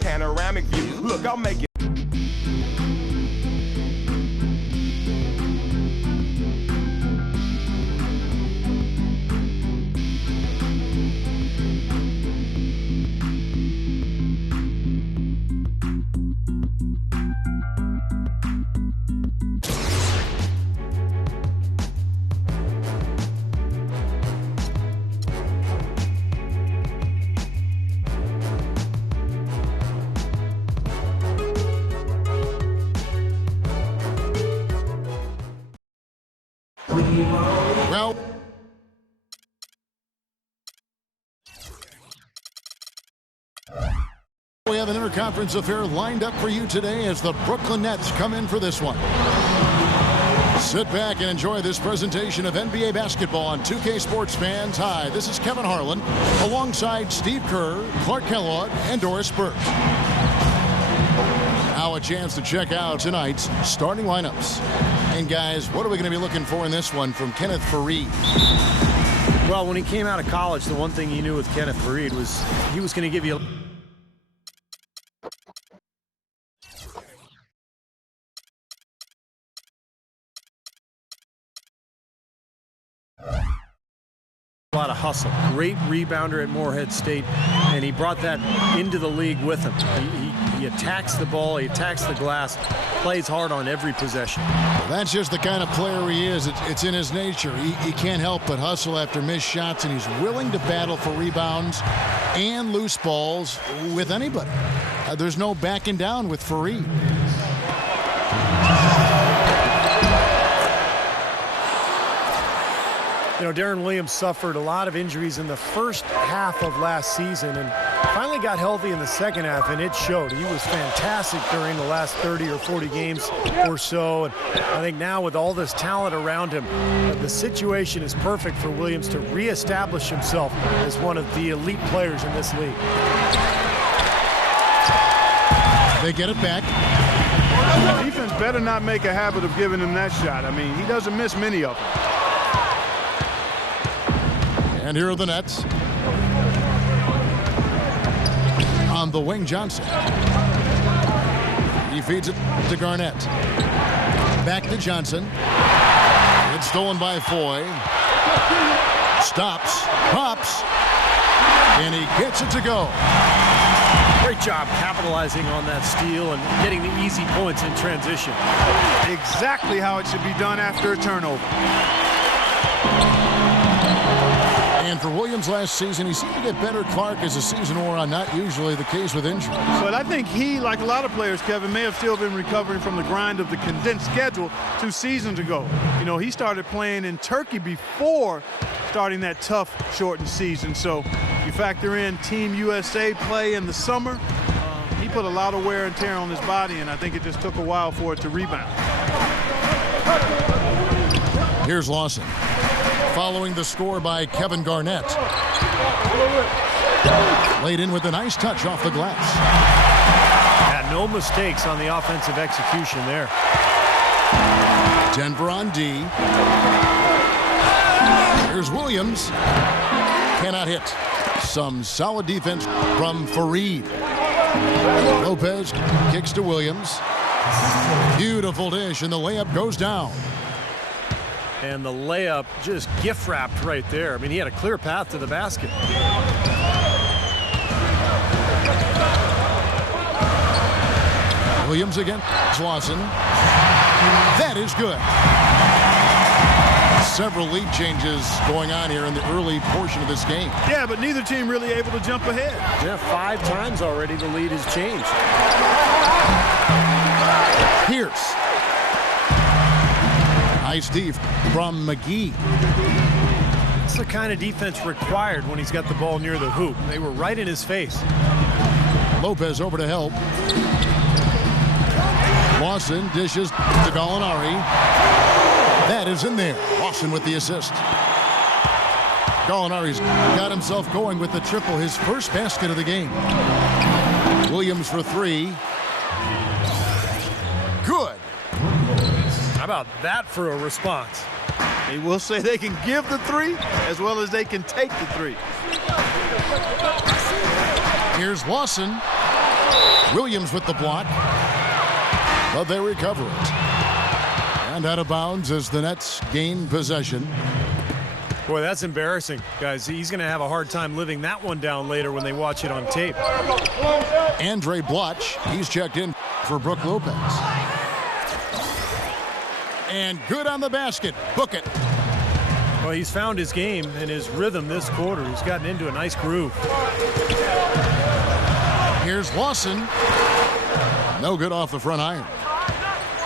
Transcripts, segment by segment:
Panoramic view. Look, I'll make it. Well, we have an interconference affair lined up for you today as the Brooklyn Nets come in for this one. Sit back and enjoy this presentation of NBA basketball on 2K Sports fans. Hi, this is Kevin Harlan alongside Steve Kerr, Clark Kellogg, and Doris Burke. Now a chance to check out tonight's starting lineups. And guys, what are we going to be looking for in this one from Kenneth Faried? Well, when he came out of college, the one thing you knew with Kenneth Faried was he was going to give you a lot of hustle. Great rebounder at Morehead State, and he brought that into the league with him. He attacks the ball, he attacks the glass, plays hard on every possession. That's just the kind of player he is. It's in his nature. He can't help but hustle after missed shots, and he's willing to battle for rebounds and loose balls with anybody. There's no backing down with Faried. You know, Darren Williams suffered a lot of injuries in the first half of last season and finally got healthy in the second half, and it showed. He was fantastic during the last 30 or 40 games or so, and I think now with all this talent around him, the situation is perfect for Williams to reestablish himself as one of the elite players in this league. They get it back. Defense better not make a habit of giving him that shot. I mean, he doesn't miss many of them. And here are the Nets. On the wing, Johnson. He feeds it to Garnett. Back to Johnson. It's stolen by Foy. Stops. Pops. And he gets it to go. Great job capitalizing on that steal and getting the easy points in transition. Exactly how it should be done after a turnover. And for Williams last season, he seemed to get better, Clark, as the season wore on. Not usually the case with injuries. But I think he, like a lot of players, Kevin, may have still been recovering from the grind of the condensed schedule 2 seasons ago. You know, he started playing in Turkey before starting that tough, shortened season. So you factor in Team USA play in the summer. He put a lot of wear and tear on his body, and I think it just took a while for it to rebound. Here's Lawson. Following the score by Kevin Garnett. Laid in with a nice touch off the glass. Yeah, no mistakes on the offensive execution there. Denver on D. Here's Williams. Cannot hit. Some solid defense from Faried. Lopez kicks to Williams. Beautiful dish, and the layup goes down. And the layup just gift-wrapped right there. I mean, he had a clear path to the basket. Williams again. Lawson. That is good. Several lead changes going on here in the early portion of this game. Yeah, but neither team really able to jump ahead. Yeah, 5 times already the lead has changed. Pierce. Nice deep from McGee. It's the kind of defense required when he's got the ball near the hoop. They were right in his face. Lopez over to help. Lawson dishes to Gallinari. That is in there. Lawson with the assist. Gallinari's got himself going with the triple, his first basket of the game. Williams for 3. Good. How about that for a response? They will say they can give the 3 as well as they can take the 3. Here's Lawson. Williams with the block, but they recover it. And out of bounds as the Nets gain possession. Boy, that's embarrassing, guys. He's going to have a hard time living that one down later when they watch it on tape. Andre Bloch, he's checked in for Brook Lopez. And good on the basket. Book it. Well, he's found his game and his rhythm this quarter. He's gotten into a nice groove. Here's Lawson. No good off the front iron.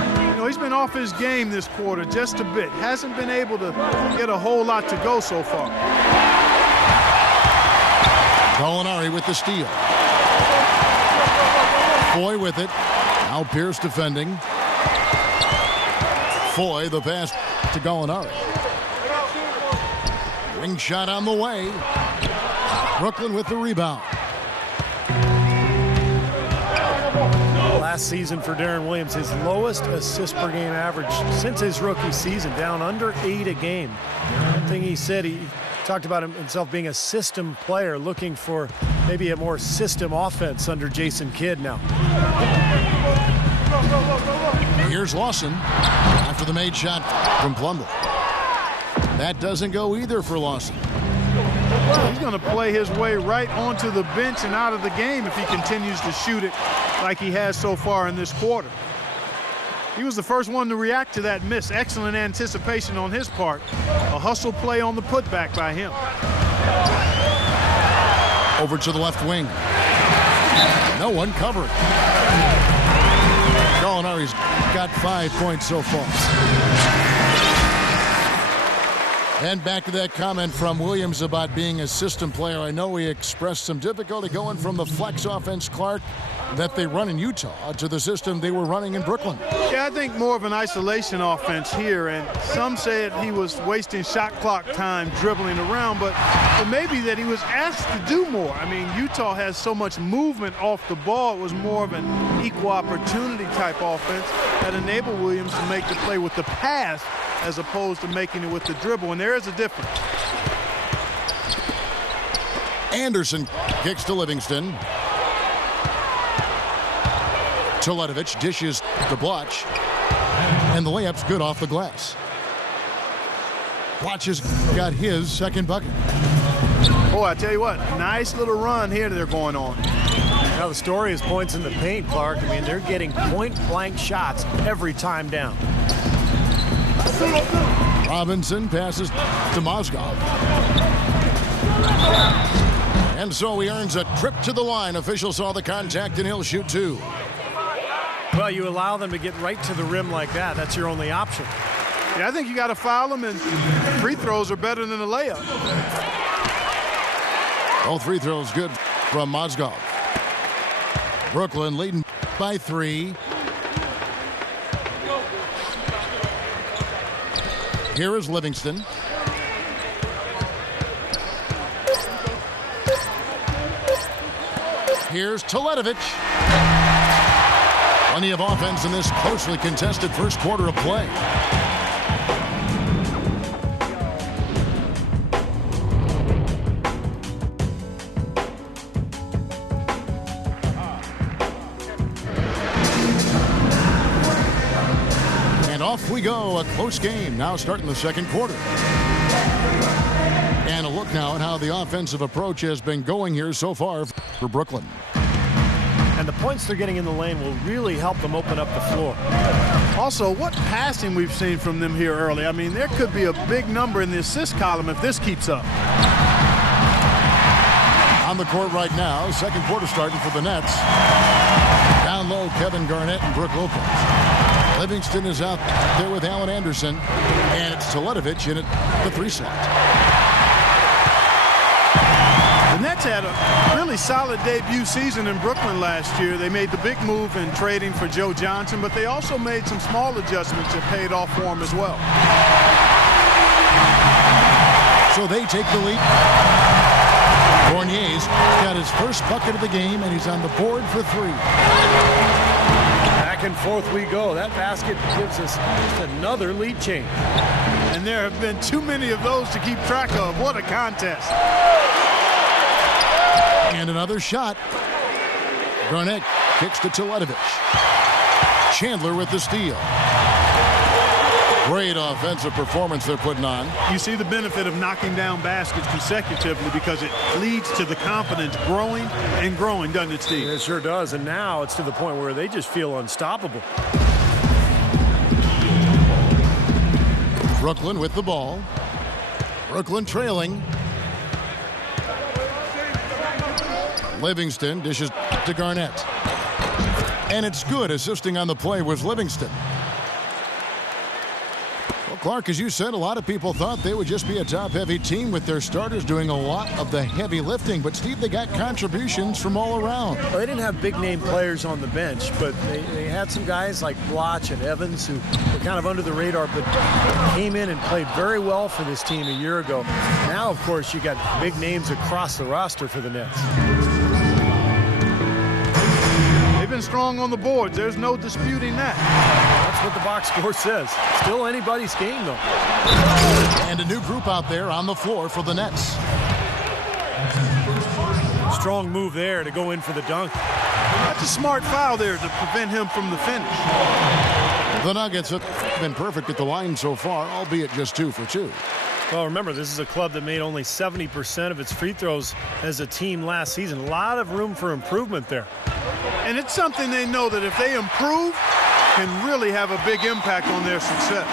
You know, he's been off his game this quarter just a bit. Hasn't been able to get a whole lot to go so far. Gallinari with the steal. Foy with it. Now Pierce defending. Foy, the pass to Gallinari. Ring shot on the way. Brooklyn with the rebound. Last season for Darren Williams, his lowest assist per game average since his rookie season, down under 8 a game. One thing he said, he talked about himself being a system player, looking for maybe a more system offense under Jason Kidd now. Here's Lawson after the made shot from Plumlee. That doesn't go either for Lawson. He's going to play his way right onto the bench and out of the game if he continues to shoot it like he has so far in this quarter. He was the first one to react to that miss. Excellent anticipation on his part. A hustle play on the putback by him. Over to the left wing. No one covering. Gallinari's got 5 points so far. And back to that comment from Williams about being a system player. I know he expressed some difficulty going from the flex offense, Clark, that they run in Utah to the system they were running in Brooklyn. Yeah, I think more of an isolation offense here, and some said he was wasting shot clock time dribbling around, but maybe that he was asked to do more. I mean, Utah has so much movement off the ball. It was more of an equal opportunity type offense that enabled Williams to make the play with the pass as opposed to making it with the dribble, and there is a difference. Anderson kicks to Livingston. Teletovic dishes to Bloch, and the layup's good off the glass. Bloch has got his second bucket. Oh, I tell you what, nice little run here they're going on. Now the story is points in the paint, Clark. I mean, they're getting point-blank shots every time down. Robinson passes to Mozgov. And so he earns a trip to the line. Official saw the contact, and he'll shoot 2. Well, you allow them to get right to the rim like that. That's your only option. Yeah, I think you got to foul them, and free throws are better than a layup. Both free throws good from Mozgov. Brooklyn leading by 3. Here is Livingston. Here's Teletovic. Plenty of offense in this closely contested first quarter of play. And off we go, a close game now starting the second quarter. And a look now at how the offensive approach has been going here so far for Brooklyn. And the points they're getting in the lane will really help them open up the floor. Also, what passing we've seen from them here early. I mean, there could be a big number in the assist column if this keeps up. On the court right now, second quarter starting for the Nets. Down low, Kevin Garnett and Brook Lopez. Livingston is out there with Alan Anderson, and it's Teletovic in at the 3 slot. The Nets had a really solid debut season in Brooklyn last year. They made the big move in trading for Joe Johnson, but they also made some small adjustments that paid off for him as well. So they take the lead. Fournier's got his first bucket of the game, and he's on the board for 3. Back and forth we go. That basket gives us just another lead change. And there have been too many of those to keep track of. What a contest. And another shot. Garnett kicks to Teletovic. Chandler with the steal. Great offensive performance they're putting on. You see the benefit of knocking down baskets consecutively because it leads to the confidence growing and growing, doesn't it, Steve? It sure does, and now it's to the point where they just feel unstoppable. Brooklyn with the ball. Brooklyn trailing. Livingston dishes to Garnett. And it's good. Assisting on the play was Livingston. Well, Clark, as you said, a lot of people thought they would just be a top-heavy team with their starters doing a lot of the heavy lifting. But, Steve, they got contributions from all around. Well, they didn't have big-name players on the bench, but they had some guys like Bloch and Evans who were kind of under the radar, but came in and played very well for this team a year ago. Now, of course, you got big names across the roster for the Nets. Been strong on the boards. There's no disputing that. That's what the box score says. Still anybody's game, though. And a new group out there on the floor for the Nets. Strong move there to go in for the dunk. That's a smart foul there to prevent him from the finish. The Nuggets have been perfect at the line so far, albeit just 2 for 2. Well, remember, this is a club that made only 70% of its free throws as a team last season. A lot of room for improvement there. And it's something they know that if they improve, can really have a big impact on their success.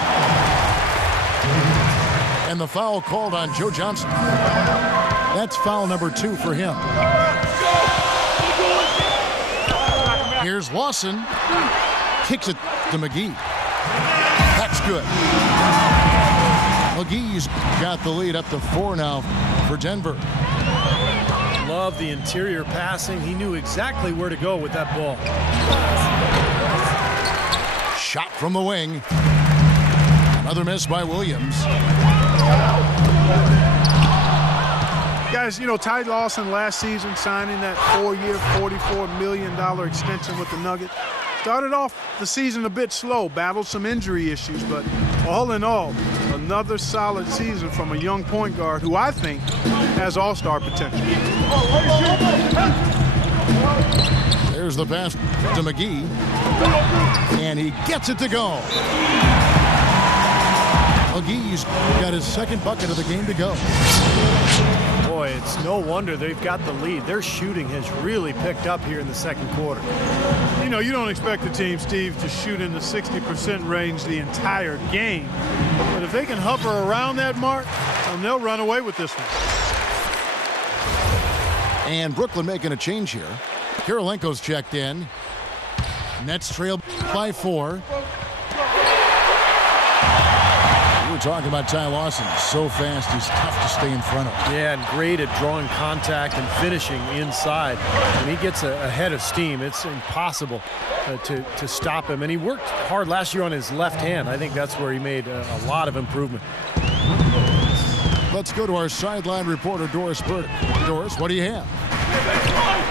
And the foul called on Joe Johnson. That's foul number 2 for him. Here's Lawson. Kicks it to McGee. That's good. McGee's got the lead up to 4 now for Denver. Love the interior passing. He knew exactly where to go with that ball. Shot from the wing. Another miss by Williams. Guys, you know, Ty Lawson last season signing that 4-year, $44 million extension with the Nuggets. Started off the season a bit slow, battled some injury issues, but all in all, another solid season from a young point guard who I think has all-star potential. There's the pass to McGee, and he gets it to go. McGee's got his second bucket of the game to go. Boy, it's no wonder they've got the lead. Their shooting has really picked up here in the second quarter. You know, you don't expect the team, Steve, to shoot in the 60% range the entire game. But if they can hover around that mark, then they'll run away with this one. And Brooklyn making a change here. Kirilenko's checked in. Nets trail by 4. We were talking about Ty Lawson. So fast, he's tough to stay in front of. Yeah, and great at drawing contact and finishing inside. When he gets ahead of steam, it's impossible to stop him. And he worked hard last year on his left hand. I think that's where he made a lot of improvement. Let's go to our sideline reporter, Doris Burdick. Doris, what do you have?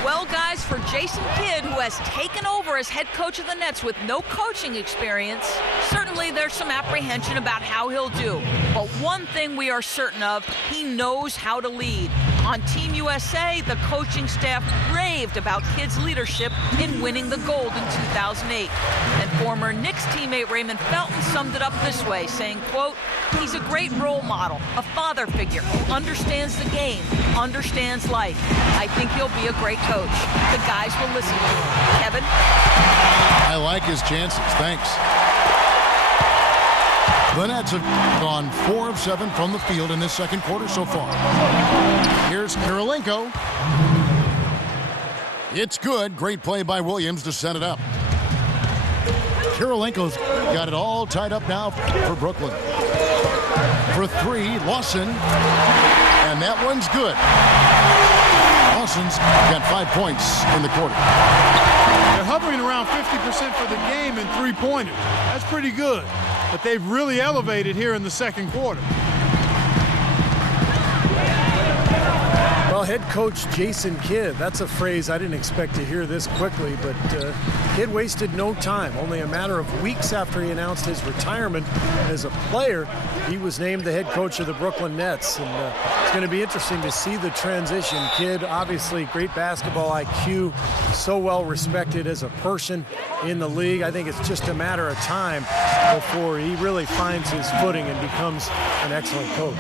Well, guys, for Jason Kidd, who has taken over as head coach of the Nets with no coaching experience, certainly there's some apprehension about how he'll do. But one thing we are certain of, he knows how to lead. On Team USA, the coaching staff raved about Kidd's leadership in winning the gold in 2008. And former Knicks teammate Raymond Felton summed it up this way, saying, quote, "He's a great role model, a father figure who understands the game, understands life. I think he'll be a great coach. The guys will listen to him." Kevin? I like his chances. Thanks. The Nets have gone 4 of 7 from the field in this second quarter so far. Here's Kirilenko. It's good. Great play by Williams to set it up. Kirilenko's got it all tied up now for Brooklyn. For 3, Lawson. And that one's good. Lawson's got 5 points in the quarter. They're hovering around 50% for the game in three-pointers. That's pretty good. But they've really elevated here in the second quarter. Well, Well, head coach Jason Kidd, that's a phrase I didn't expect to hear this quickly, but Kidd wasted no time. Only a matter of weeks after he announced his retirement as a player, he was named the head coach of the Brooklyn Nets. And it's going to be interesting to see the transition. Kidd, obviously great basketball IQ, so well respected as a person in the league. I think it's just a matter of time before he really finds his footing and becomes an excellent coach.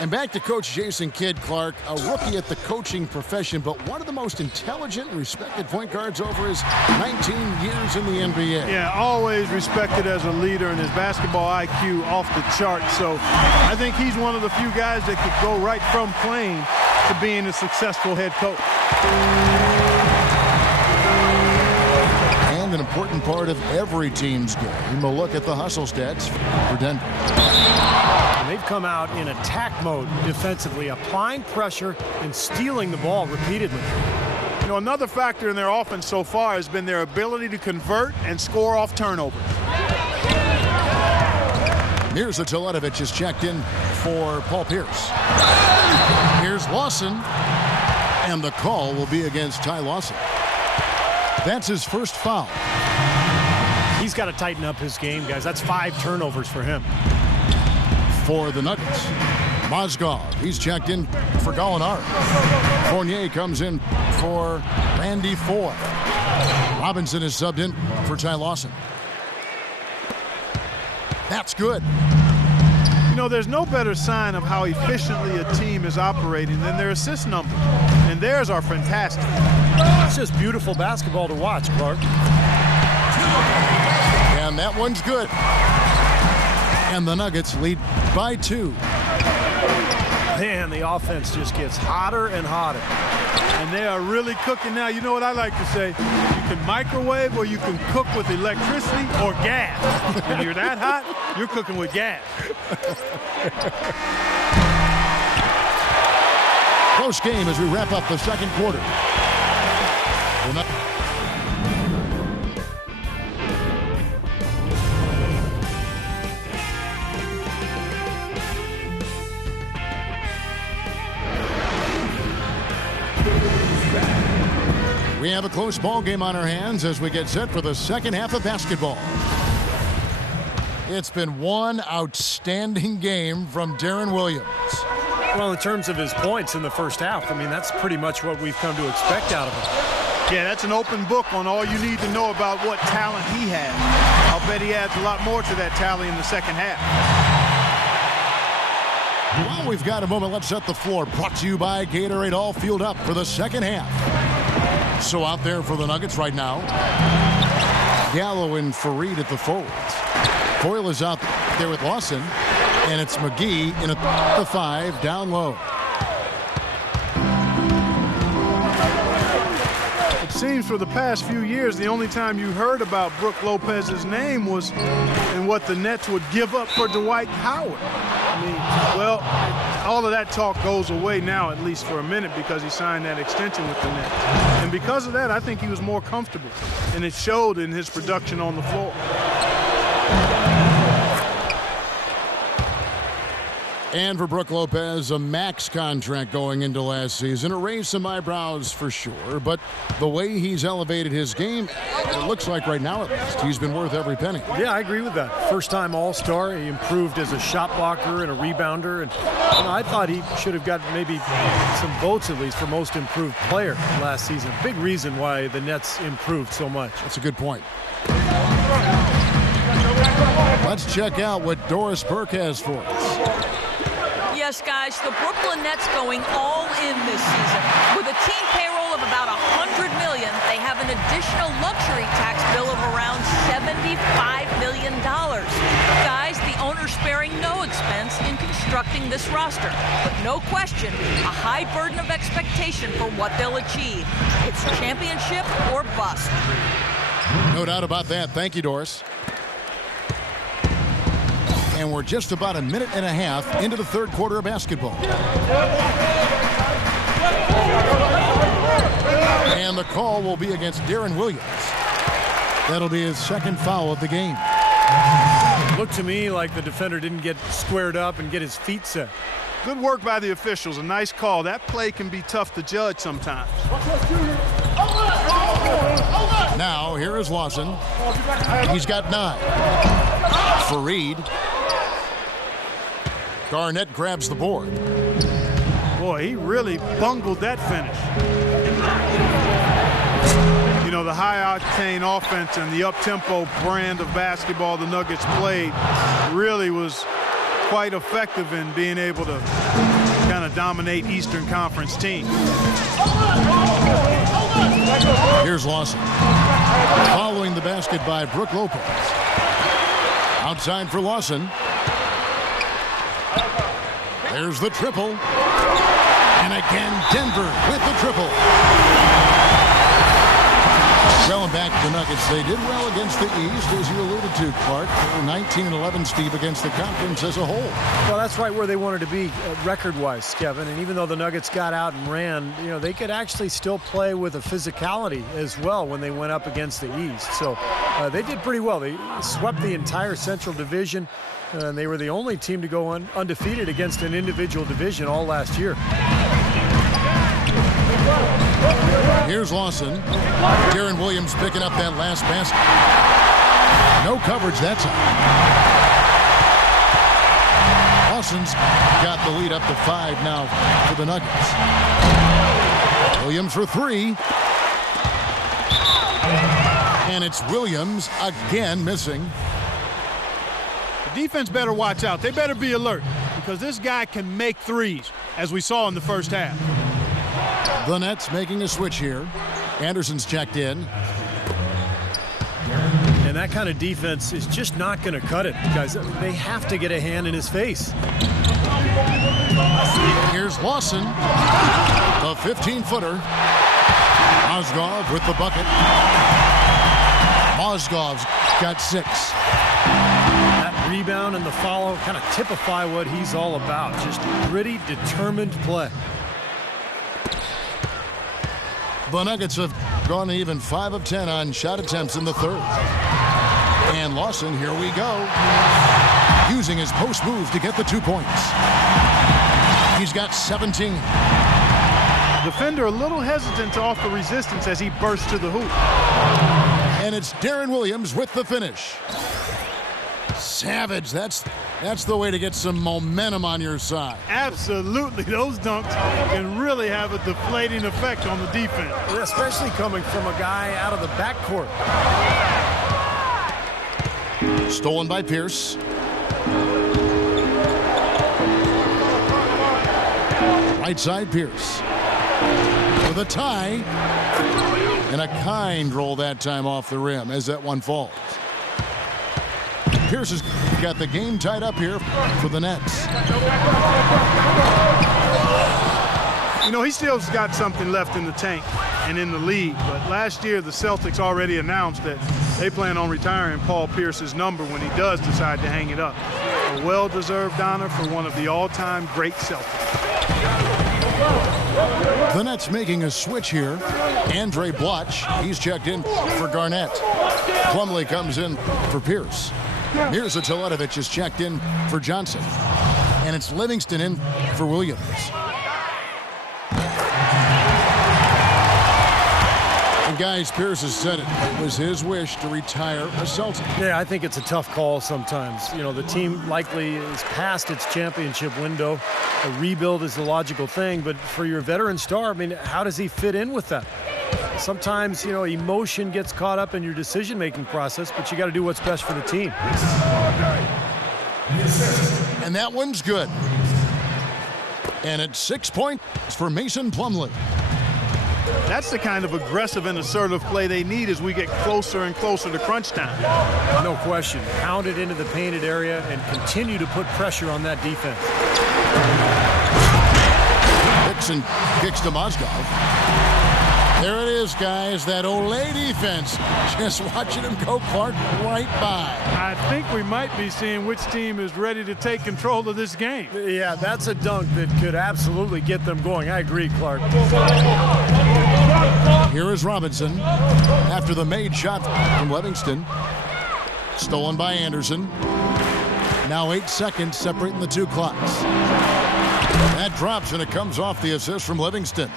And back to Coach Jason Kidd, Clark, a rookie at the coaching profession, but one of the most intelligent and respected point guards over his 19 years in the NBA. Yeah, always respected as a leader, and his basketball IQ off the chart. So I think he's one of the few guys that could go right from playing to being a successful head coach. And an important part of every team's game, a look at the hustle stats for Denver. They've come out in attack mode defensively, applying pressure and stealing the ball repeatedly. You know, another factor in their offense so far has been their ability to convert and score off turnovers. Mirza Teletovic is checked in for Paul Pierce. Here's Lawson, and the call will be against Ty Lawson. That's his first foul. He's got to tighten up his game, guys. That's 5 turnovers for him. For the Nuggets, Mozgov, he's checked in for Gallinari. Fournier comes in for Randy Ford. Robinson is subbed in for Ty Lawson. That's good. You know, there's no better sign of how efficiently a team is operating than their assist numbers. And theirs are fantastic. It's just beautiful basketball to watch, Clark. And that one's good. And the Nuggets lead by 2. Man, the offense just gets hotter and hotter. And they are really cooking now. You know what I like to say? You can microwave or you can cook with electricity or gas. When you're that hot, you're cooking with gas. Close game as we wrap up the second quarter. We have a close ball game on our hands as we get set for the second half of basketball. It's been one outstanding game from Darren Williams. Well, in terms of his points in the first half, I mean, that's pretty much what we've come to expect out of him. Yeah, that's an open book on all you need to know about what talent he has. I'll bet he adds a lot more to that tally in the second half. While we've got a moment, let's set the floor. Brought to you by Gatorade, all fueled up for the second half. So out there for the Nuggets right now, Gallo and Fareed at the forwards. Coyle is out there with Lawson, and it's McGee in at the 5 down low. It seems for the past few years, the only time you heard about Brook Lopez's name was in what the Nets would give up for Dwight Howard. I mean, well, all of that talk goes away now, at least for a minute, because he signed that extension with the Nets. And because of that, I think he was more comfortable, and it showed in his production on the floor. And for Brook Lopez, a max contract going into last season. It raised some eyebrows for sure, but the way he's elevated his game, it looks like right now at least, he's been worth every penny. Yeah, I agree with that. First-time All-Star. He improved as a shot blocker and a rebounder. And I thought he should have got maybe some votes at least for most improved player last season. Big reason why the Nets improved so much. That's a good point. Let's check out what Doris Burke has for us. Yes, guys, the Brooklyn Nets going all in this season. With a team payroll of about $100 million, they have an additional luxury tax bill of around $75 million. Guys, the owner's sparing no expense in constructing this roster. But no question, a high burden of expectation for what they'll achieve. It's championship or bust. No doubt about that. Thank you, Doris. And we're just about a minute and a half into the third quarter of basketball. And the call will be against Darren Williams. That'll be his second foul of the game. Looked to me like the defender didn't get squared up and get his feet set. Good work by the officials. A nice call. That play can be tough to judge sometimes. Now, here is Lawson. He's got 9. Fareed. Garnett grabs the board. Boy, he really bungled that finish. You know, the high-octane offense and the up-tempo brand of basketball the Nuggets played really was quite effective in being able to kind of dominate Eastern Conference teams. Here's Lawson. Following the basket by Brook Lopez. Outside for Lawson. There's the triple. And again, Denver with the triple. Well, and back to the Nuggets. They did well against the East, as you alluded to, Clark. 19-11, Steve, against the conference as a whole. Well, that's right where they wanted to be record-wise, Kevin. And even though the Nuggets got out and ran, you know, they could actually still play with a physicality as well when they went up against the East. So they did pretty well. They swept the entire Central Division, and they were the only team to go undefeated against an individual division all last year. Here's Lawson. Darren Williams picking up that last basket. No coverage that time. Lawson's got the lead up to 5 now for the Nuggets. Williams for 3. And it's Williams again missing. The defense better watch out. They better be alert because this guy can make threes, as we saw in the first half. The Nets making a switch here. Anderson's checked in. And that kind of defense is just not going to cut it, guys. They have to get a hand in his face. Here's Lawson, the 15-footer. Mozgov with the bucket. Mozgov's got 6. That rebound and the follow kind of typify what he's all about. Just gritty, determined play. The Nuggets have gone even 5 of 10 on shot attempts in the third. And Lawson, here we go, using his post move to get the 2 points. He's got 17. Defender a little hesitant to offer resistance as he bursts to the hoop. And it's Darren Williams with the finish. Savage, that's the way to get some momentum on your side. Absolutely. Those dunks can really have a deflating effect on the defense. Especially coming from a guy out of the backcourt. Stolen by Pierce. Right side, Pierce. With a tie. And a kind roll that time off the rim as that one falls. Pierce has got the game tied up here for the Nets. You know, he still's got something left in the tank and in the league, but last year the Celtics already announced that they plan on retiring Paul Pierce's number when he does decide to hang it up. A well-deserved honor for one of the all-time great Celtics. The Nets making a switch here. Andre Bloch, he's checked in for Garnett. Plumlee comes in for Pierce. Mirza Teletovic is checked in for Johnson. And it's Livingston in for Williams. And guys, Pierce has said it. It was his wish to retire a Celtic. Yeah, I think it's a tough call sometimes. You know, the team likely is past its championship window. A rebuild is the logical thing, but for your veteran star, I mean, how does he fit in with that? Sometimes, you know, emotion gets caught up in your decision-making process, but you got to do what's best for the team. And that one's good. And it's 6 points for Mason Plumlee. That's the kind of aggressive and assertive play they need as we get closer and closer to crunch time. No question. Pound it into the painted area and continue to put pressure on that defense. Dixon kicks to Mozgov. There it is, guys. That Olay defense. Just watching him go, Clark, right by. I think we might be seeing which team is ready to take control of this game. Yeah, that's a dunk that could absolutely get them going. I agree, Clark. Here is Robinson after the made shot from Livingston. Stolen by Anderson. Now 8 seconds separating the two clocks. That drops, and it comes off the assist from Livingston.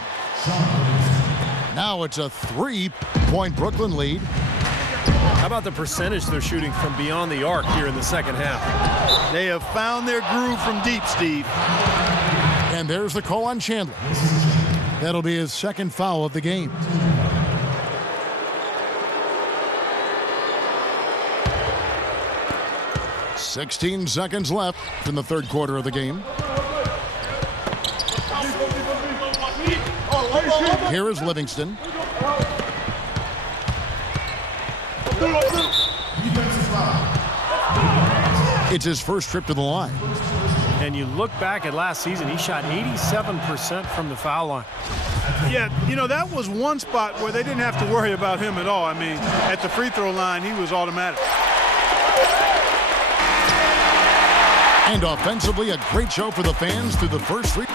Now it's a 3-point Brooklyn lead. How about the percentage they're shooting from beyond the arc here in the second half? They have found their groove from deep, Steve. And there's the call on Chandler. That'll be his second foul of the game. "16 seconds left in the third quarter of the game. Here is Livingston. It's his first trip to the line. And you look back at last season, he shot 87% from the foul line. Yeah, you know, that was one spot where they didn't have to worry about him at all. I mean, at the free throw line, he was automatic. And offensively, a great show for the fans through the first three.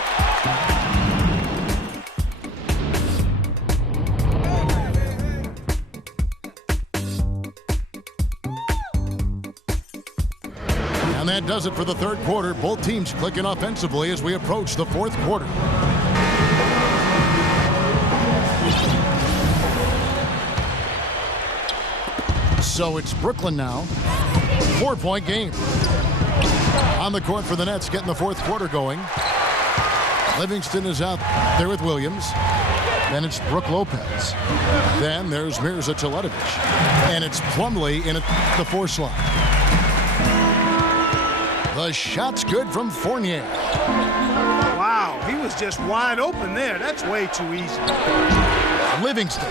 And that does it for the third quarter. Both teams clicking offensively as we approach the fourth quarter. So it's Brooklyn now. 4-point game. On the court for the Nets, getting the fourth quarter going. Livingston is out there with Williams. Then it's Brook Lopez. Then there's Mirza Teletovic. And it's Plumlee in at the 4 slot. The shot's good from Fournier. Wow, he was just wide open there. That's way too easy. Livingston.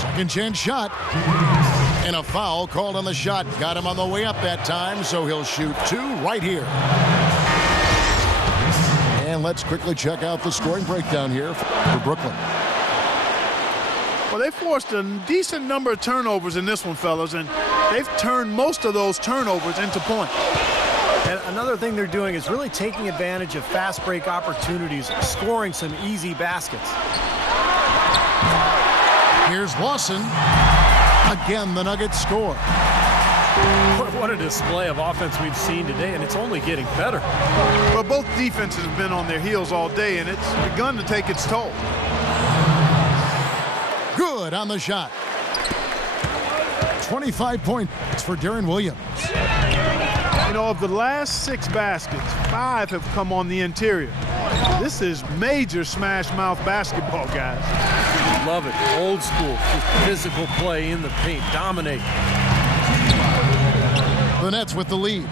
Second chance shot. And a foul called on the shot. Got him on the way up that time, so he'll shoot 2 right here. And let's quickly check out the scoring breakdown here for Brooklyn. Well, they forced a decent number of turnovers in this one, fellas, and they've turned most of those turnovers into points. And another thing they're doing is really taking advantage of fast break opportunities, scoring some easy baskets. Here's Lawson. Again, the Nuggets score. What a display of offense we've seen today, and it's only getting better. But both defenses have been on their heels all day, and it's begun to take its toll. Good on the shot. 25 points for Deron Williams. You know, of the last 6 baskets, 5 have come on the interior. This is major smash mouth basketball, guys. Love it. Old school, just physical play in the paint, dominate. The Nets with the lead.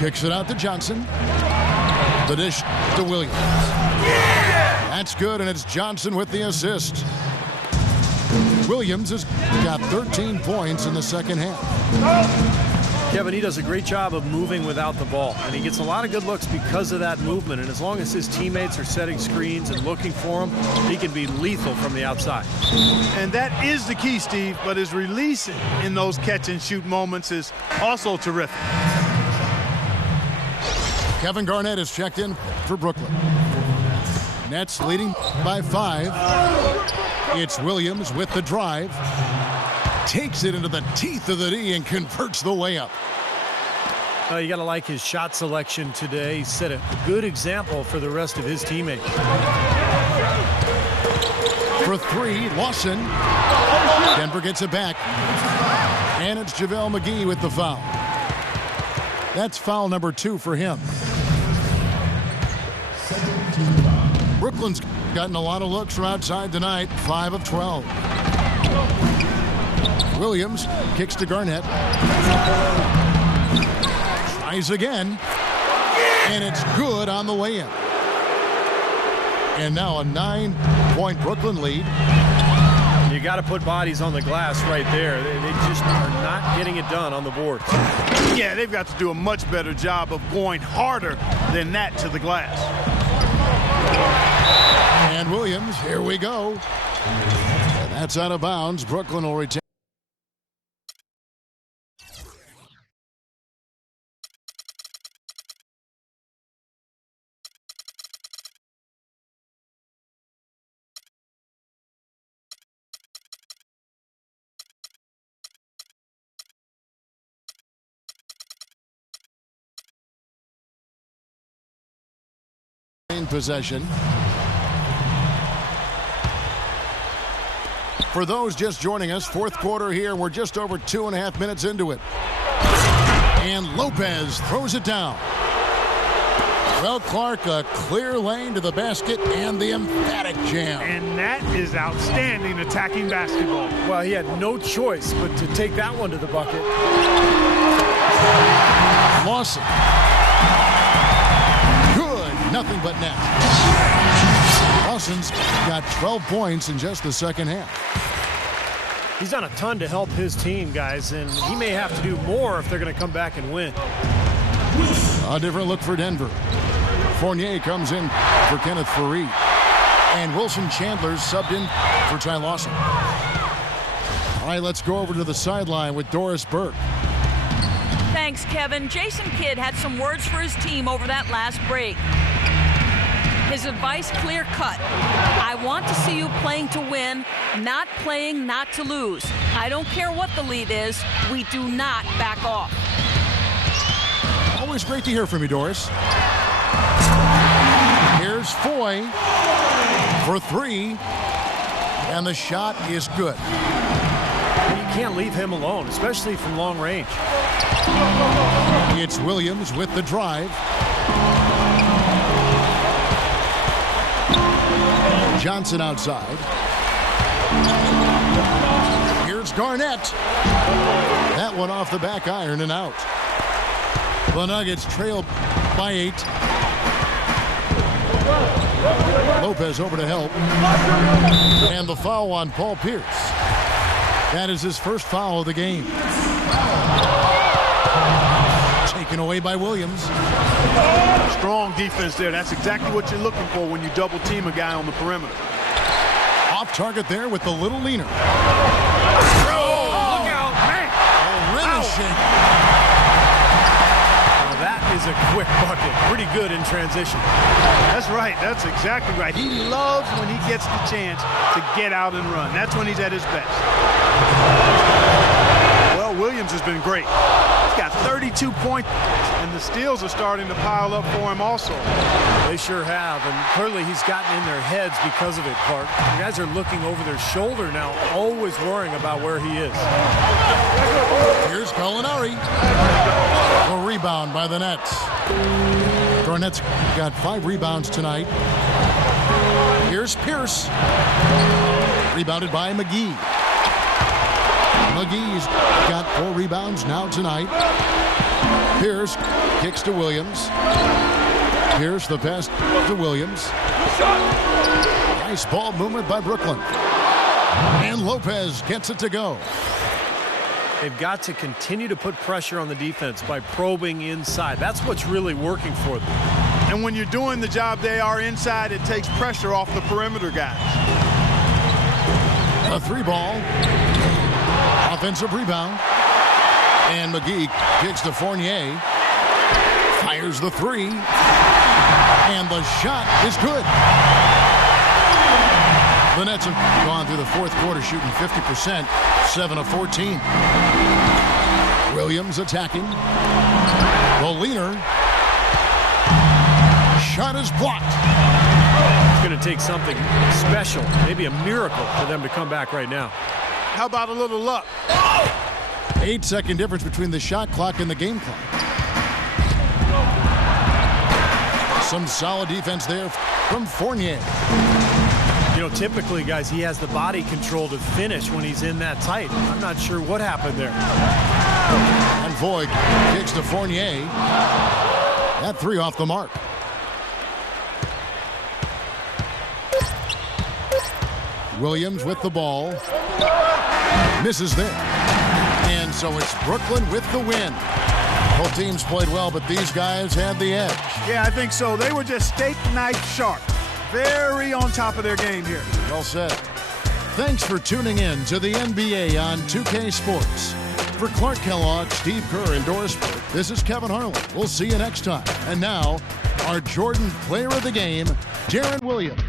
Kicks it out to Johnson. The dish to Williams. That's good, and it's Johnson with the assist. Williams has got 13 points in the second half. Kevin, he does a great job of moving without the ball, and he gets a lot of good looks because of that movement. And as long as his teammates are setting screens and looking for him, he can be lethal from the outside. And that is the key, Steve, but his release in those catch-and-shoot moments is also terrific. Kevin Garnett is checked in for Brooklyn. Nets leading by 5. It's Williams with the drive. Takes it into the teeth of the D and converts the layup. You got to like his shot selection today. He set a good example for the rest of his teammates. For 3, Lawson. Denver gets it back. And it's JaVale McGee with the foul. That's foul number 2 for him. Brooklyn's gotten a lot of looks from outside tonight. 5 of 12. Williams kicks to Garnett. Tries again. And it's good on the way in. And now a 9-point Brooklyn lead. You got to put bodies on the glass right there. They just are not getting it done on the boards. Yeah, they've got to do a much better job of going harder than that to the glass. And Williams, here we go. And that's out of bounds. Brooklyn will retain. attacking possession. For those just joining us, fourth quarter here. We're just over 2.5 minutes into it. And Lopez throws it down. Well, Clark, a clear lane to the basket and the emphatic jam. And that is outstanding attacking basketball. Well, he had no choice but to take that one to the bucket. Lawson. Good. Nothing but net. Lawson's got 12 points in just the second half. He's done a ton to help his team, guys, and he may have to do more if they're going to come back and win. A different look for Denver. Fournier comes in for Kenneth Faried. And Wilson Chandler's subbed in for Ty Lawson. All right, let's go over to the sideline with Doris Burke. Thanks, Kevin. Jason Kidd had some words for his team over that last break. His advice clear-cut. I want to see you playing to win, not playing not to lose. I don't care what the lead is. We do not back off. Always great to hear from you, Doris. Here's Foy for three, and the shot is good. You can't leave him alone, especially from long range. It's Williams with the drive. Johnson outside. Here's Garnett. That one off the back iron and out. The Nuggets trail by 8. Lopez over to help. And the foul on Paul Pierce. That is his first foul of the game. Taken away by Williams. Strong defense there. That's exactly what you're looking for when you double team a guy on the perimeter. Off target there with the little leaner. Oh, look out, man! Rim shake. Well, that is a quick bucket. Pretty good in transition. That's right. That's exactly right. He loves when he gets the chance to get out and run. That's when he's at his best. Well, Williams has been great. He's got 32 points, and the steals are starting to pile up for him also. They sure have, and clearly he's gotten in their heads because of it, Clark. The guys are looking over their shoulder now, always worrying about where he is. Here's Gallinari. A rebound by the Nets. Garnett's got 5 rebounds tonight. Here's Pierce. Rebounded by McGee. McGee's got 4 rebounds now tonight. Pierce kicks to Williams. Pierce the pass to Williams. Nice ball movement by Brooklyn. And Lopez gets it to go. They've got to continue to put pressure on the defense by probing inside. That's what's really working for them. And when you're doing the job they are inside, it takes pressure off the perimeter guys. A 3-ball. Offensive rebound. And McGee kicks to Fournier. Fires the 3. And the shot is good. The Nets have gone through the fourth quarter shooting 50%, 7 of 14. Williams attacking. The leaner. Shot is blocked. It's going to take something special, maybe a miracle for them to come back right now. How about a little luck? 8-second difference between the shot clock and the game clock. Some solid defense there from Fournier. You know, typically, guys, he has the body control to finish when he's in that tight. I'm not sure what happened there. And Voigt kicks to Fournier. That 3 off the mark. Williams with the ball. Misses there. And so it's Brooklyn with the win. Both teams played well, but these guys had the edge. Yeah, I think so. They were just steak knife sharp. Very on top of their game here. Well said. Thanks for tuning in to the NBA on 2K Sports. For Clark Kellogg, Steve Kerr, and Doris Burke, this is Kevin Harlan. We'll see you next time. And now, our Jordan Player of the Game, Darren Williams.